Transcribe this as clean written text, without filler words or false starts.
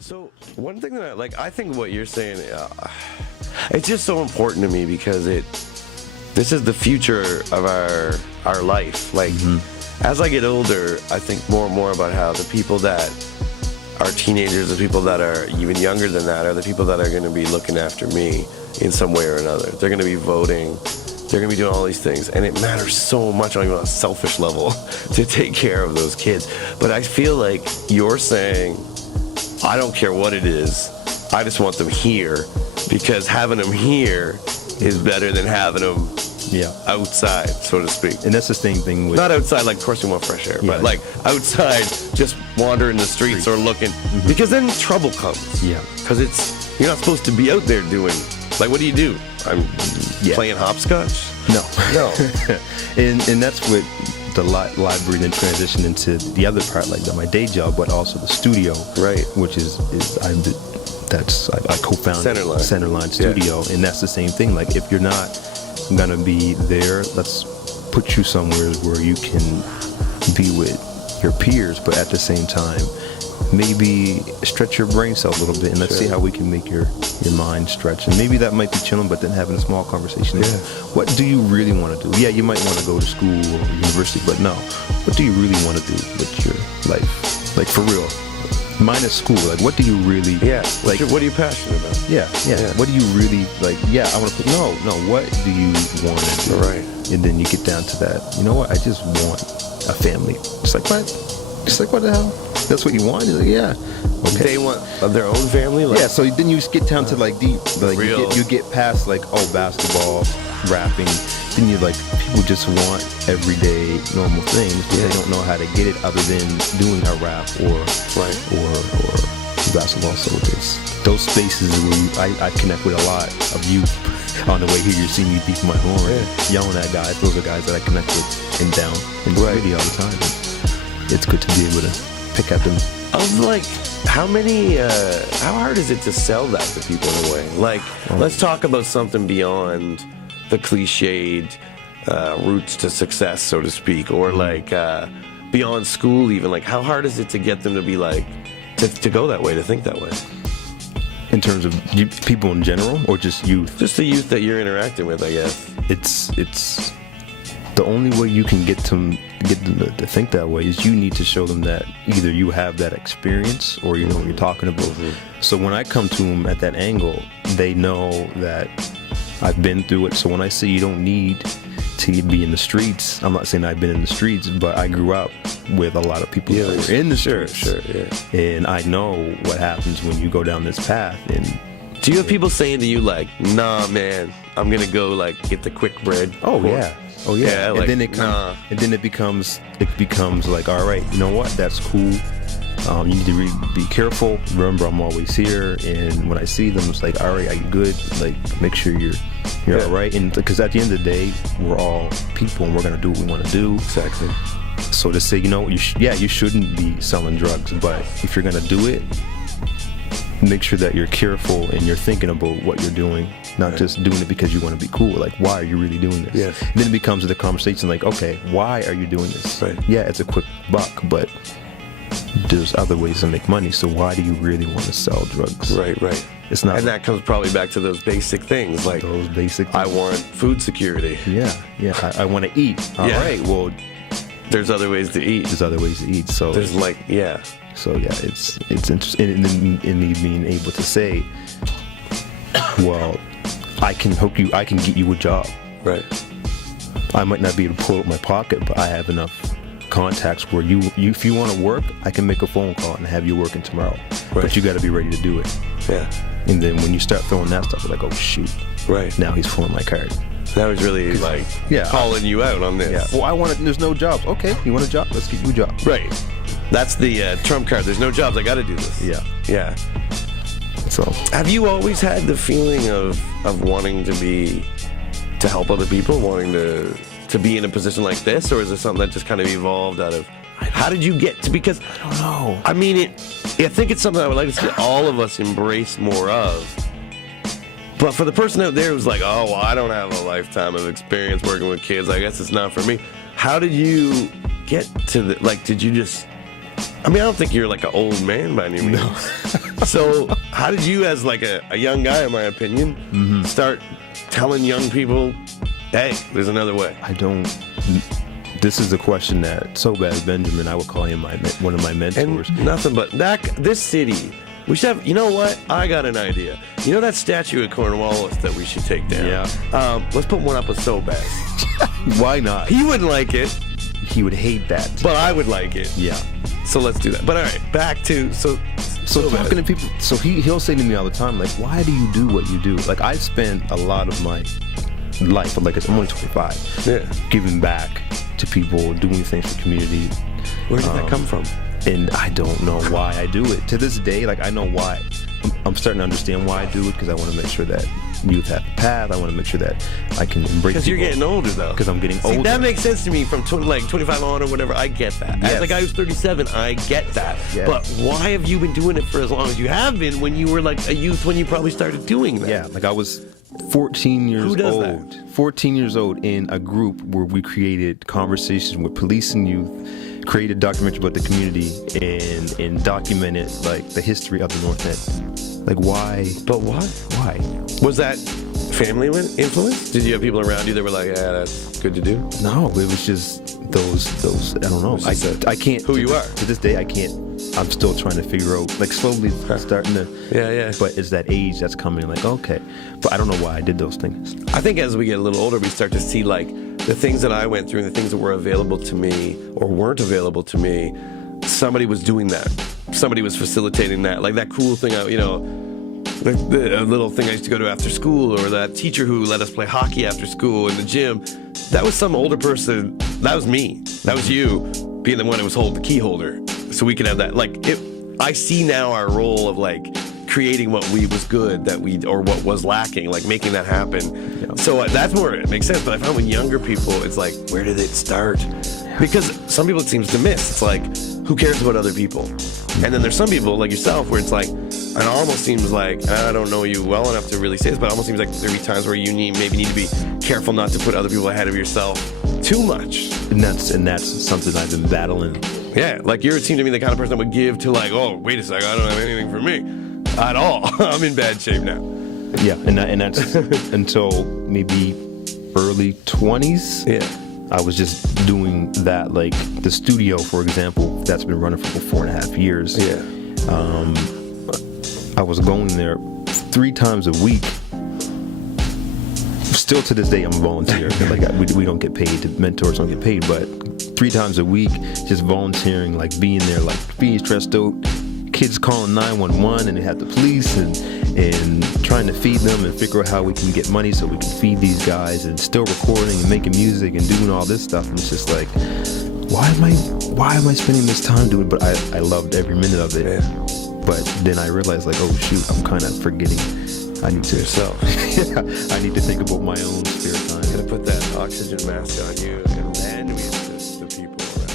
So one thing that I think what you're saying, it's just so important to me because this is the future of our life. Like, as I get older, I think more and more about how the people that are teenagers, the people that are even younger than that, are the people that are going to be looking after me in some way or another. They're going to be voting. They're going to be doing all these things. And it matters so much on a selfish level to take care of those kids. But I feel like you're saying, I don't care what it is. I just want them here, because having them here is better than having them outside, so to speak. And that's the same thing with... Not outside, like, of course we want fresh air, but like outside, just wandering the streets or looking. Because then trouble comes. Yeah. Because you're not supposed to be out there doing... Like, what do you do? I'm playing hopscotch? No. No. and that's what the library then transitioned into the other part, like my day job, but also the studio. Right. Which I co-founded Centerline Studio, and that's the same thing. Like, if you're not gonna be there, let's put you somewhere where you can be with your peers, but at the same time maybe stretch your brain cells a little bit, and let's see how we can make your mind stretch. And maybe that might be chilling, but then having a small conversation. What do you really want to do? Yeah, you might want to go to school or university, but no, what do you really want to do with your life? Like, for real, minus school. Like, what do you really? Like, what are you passionate about? Yeah. What do you really like? Yeah, I want to. No. What do you want to do? Right. And then you get down to that. You know what? I just want a family. It's like, what? It's like, what the hell? That's what you want? You're like, yeah. Okay. They want their own family? Like, so then you get down to like deep. Like, you get past like, basketball, rapping. Then you like, people just want everyday normal things, but they don't know how to get it other than doing a rap or basketball. So those spaces where I connect with a lot of youth. On the way here, you're seeing me beat my horn, yelling at guys. Those are guys that I connect with and down in the city all the time. And it's good to be able to pick at them. I was like, how hard is it to sell that to people in a way? Like, let's talk about something beyond the cliched routes to success, so to speak, or like beyond school even. Like, how hard is it to get them to be like, to go that way, to think that way? In terms of people in general, or just youth? Just the youth that you're interacting with, I guess. It's the only way you can get them to think that way is you need to show them that either you have that experience or you know what you're talking about. So when I come to them at that angle, they know that I've been through it. So when I say you don't need to be in the streets, I'm not saying I've been in the streets, but I grew up with a lot of people who were in the streets. And I know what happens when you go down this path. And do you have people saying to you like, nah, man, I'm gonna go like get the quick bread? Oh yeah. Like, and then it becomes like, all right, you know what? That's cool. You need to be careful. Remember, I'm always here. And when I see them, it's like, all right, are you good? Like, make sure you're all right. And because at the end of the day, we're all people, and we're gonna do what we want to do. Exactly. So to say, you know, you shouldn't be selling drugs, but if you're gonna do it, make sure that you're careful and you're thinking about what you're doing, not just doing it because you want to be cool. Like, why are you really doing this? Yes. And then it becomes the conversation like, okay, why are you doing this? Right. Yeah, it's a quick buck, but there's other ways to make money. So why do you really want to sell drugs? Right. It's not. And that comes probably back to those basic things, like those basic things. I want food security. Yeah. I want to eat. All right. Well, there's other ways to eat. So there's So it's interesting, in me being able to say, well, I can hook you, I can get you a job. Right. I might not be able to pull out my pocket, but I have enough contacts where you if you want to work, I can make a phone call and have you working tomorrow. Right. But you got to be ready to do it. Yeah. And then when you start throwing that stuff, like, oh shoot. Right. Now he's pulling my card. That was really like calling you out on this. Yeah. Well, there's no jobs. Okay, you want a job? Let's get you a job. Right. That's the trump card. There's no jobs. I got to do this. Yeah. So, have you always had the feeling of wanting to help other people, wanting to be in a position like this, or is it something that just kind of evolved out of? How did you get to? Because I don't know. I mean, I think it's something I would like to see all of us embrace more of. But for the person out there who's like, oh, well, I don't have a lifetime of experience working with kids, I guess it's not for me. How did you get to did you just I mean, I don't think you're like an old man by any means. No. So how did you, as like a young guy, in my opinion, start telling young people, hey, there's another way? This is the question that Sobaz Benjamin, I would call him one of my mentors. And nothing but this city. We should have, you know what? I got an idea. You know that statue at Cornwallis that we should take down? Yeah. Let's put one up with Sobaz. Why not? He wouldn't like it. He would hate that. But I would like it. Yeah. So let's do that. But all right, back to so talking to people. So he'll say to me all the time, like, why do you do what you do? Like, I spent a lot of my life, like I'm only 25, giving back to people, doing things for community. Where did that come from? And I don't know why I do it. To this day, like, I know why. I'm starting to understand why I do it, because I want to make sure that youth have a path. I want to make sure that I can embrace. Because you're getting older, though. Because I'm getting older. That makes sense to me. From 25 on or whatever, I get that. Yes. As a guy who's 37, I get that. Yes. But why have you been doing it for as long as you have been when you were like a youth, when you probably started doing that? Yeah, like I was 14 years Who does old. that? 14 years old in a group where we created conversations with police and youth, created a documentary about the community, and documented like the history of the North End. Like, why? But why? Why? Was that family influence? Did you have people around you that were like, yeah, that's good to do? No, it was just those. I don't know. I can't. Who you are. To this day, I can't. I'm still trying to figure out, like, slowly starting to. Yeah. But it's that age that's coming, like, okay. But I don't know why I did those things. I think as we get a little older, we start to see, like, the things that I went through and the things that were available to me or weren't available to me, somebody was doing that. Somebody was facilitating that. Like that cool thing, the little thing I used to go to after school, or that teacher who let us play hockey after school in the gym. That was some older person. That was me. That was you being the one who was holding the key holder. So we could have that. I see now our role of like creating what was good or what was lacking, like making that happen. Yeah. So that's where it makes sense. But I found with younger people, it's like, where did it start? Because some people it seems to miss. It's like, who cares about other people? And then there's some people like yourself where it's like, it almost seems like, I don't know you well enough to really say this, but it almost seems like there be times where you maybe need to be careful not to put other people ahead of yourself too much. And that's something I've been battling. Yeah, like you seem to be the kind of person that would give to like, oh, wait a second, I don't have anything for me at all. I'm in bad shape now. Yeah, and that's until maybe early 20s. Yeah. I was just doing that, like the studio, for example, that's been running for 4.5 years. Yeah. I was going there 3 times a week. Still to this day, I'm a volunteer. Like we don't get paid. The mentors don't get paid, but 3 times a week, just volunteering, like being there, like being stressed out. Kids calling 911, and they have the police and trying to feed them and figure out how we can get money so we can feed these guys, and still recording and making music and doing all this stuff. And it's just like, why am I spending this time doing it? But I loved every minute of it. Yeah. But then I realized, like, oh shoot, I'm kind of forgetting. I need to yourself. I need to think about my own spare time. Gotta put that oxygen mask on you, and then we assist the people around.